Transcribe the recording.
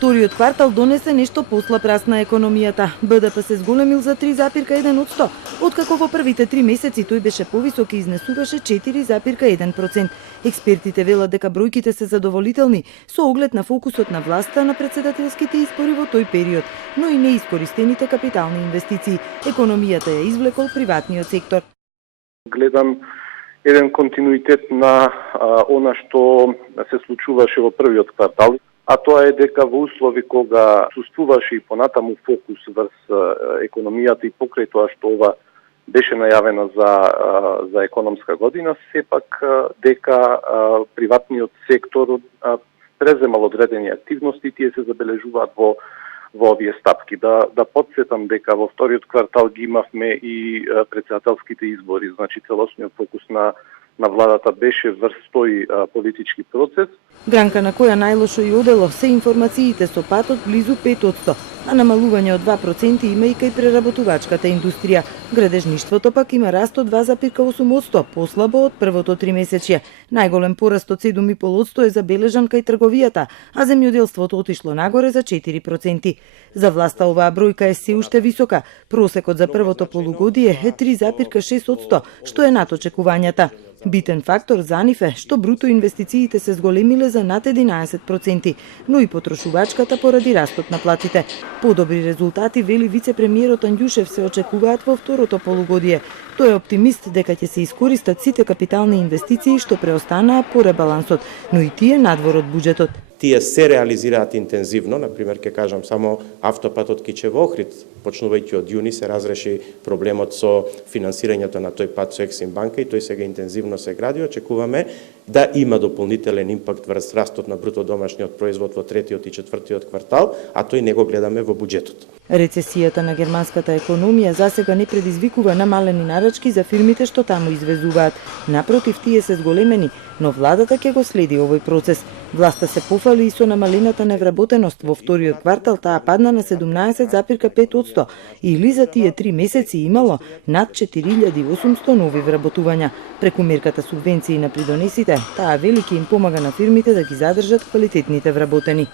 Вториот квартал донесе нешто послаб раст на економијата. БДП се зголемил за 3,1%, откако во првите 3 месеци тој беше повисок и изнесуваше 4,1%. Експертите велат дека бројките се задоволителни со оглед на фокусот на власта на председателските избори во тој период, но и неискористените капитални инвестиции. Економијата ја извлекол приватниот сектор. Гледам еден континуитет на она што се случуваше во првиот квартал, а тоа е дека во услови кога суствуваше и понатаму фокус врз економијата и покрај тоа што ова беше најавено за економска година, сепак дека приватниот сектор преземал одредени активности, тие се забележуваат во овие стапки. Да подсетам дека во вториот квартал ги имавме и председателските избори, значи целосниот фокус на владата беше врз тој политички процес. Гранка на која најлошо и одело се информациите со пат од близу 5%, а намалување од 2% има и кај преработувачката индустрија. Градежништвото пак има раст од 2,8%, послабо од првото 3 месечје. Најголем пораст од 7,5% е забележан кај трговијата, а земјоделството отишло нагоре за 4%. За власта оваа бројка е се уште висока. Просекот за првото полугодие е 3,6%, што е над очекувањата. Битен фактор за нив е што бруто инвестициите се зголемиле за над 11%, но и потрошувачката поради растот на платите. Подобри резултати, вели вице-премиерот Анѓушев, се очекуваат во второто полугодие. Тој е оптимист дека ќе се искористат сите капитални инвестиции што преостанаа по ребалансот, но и тие надвор од буџетот. Тие се реализираат интензивно, например, ќе кажам само автопатот Кичево-Охрид, почнувајќи од јуни се разреши проблемот со финансирањето на тој пат со Ексим банка и тој сега интензивно се гради. Очекуваме да има дополнителен импакт врз растот на бруто домашниот производ во третиот и четвртиот квартал, а тој не го гледаме во буџетот. Рецесијата на германската економија засега не предизвикува намалени нарачки за фирмите што таму извезуваат. Напротив, тие се зголемени, но владата ќе го следи овој процес. Власта се пофали и со намалената невработеност. Во вториот квартал таа падна на 17,5%, или за тие 3 месеци имало над 4800 нови вработувања. Преку мерката субвенции на придонесите, таа велики им помага на фирмите да ги задржат квалитетните вработени.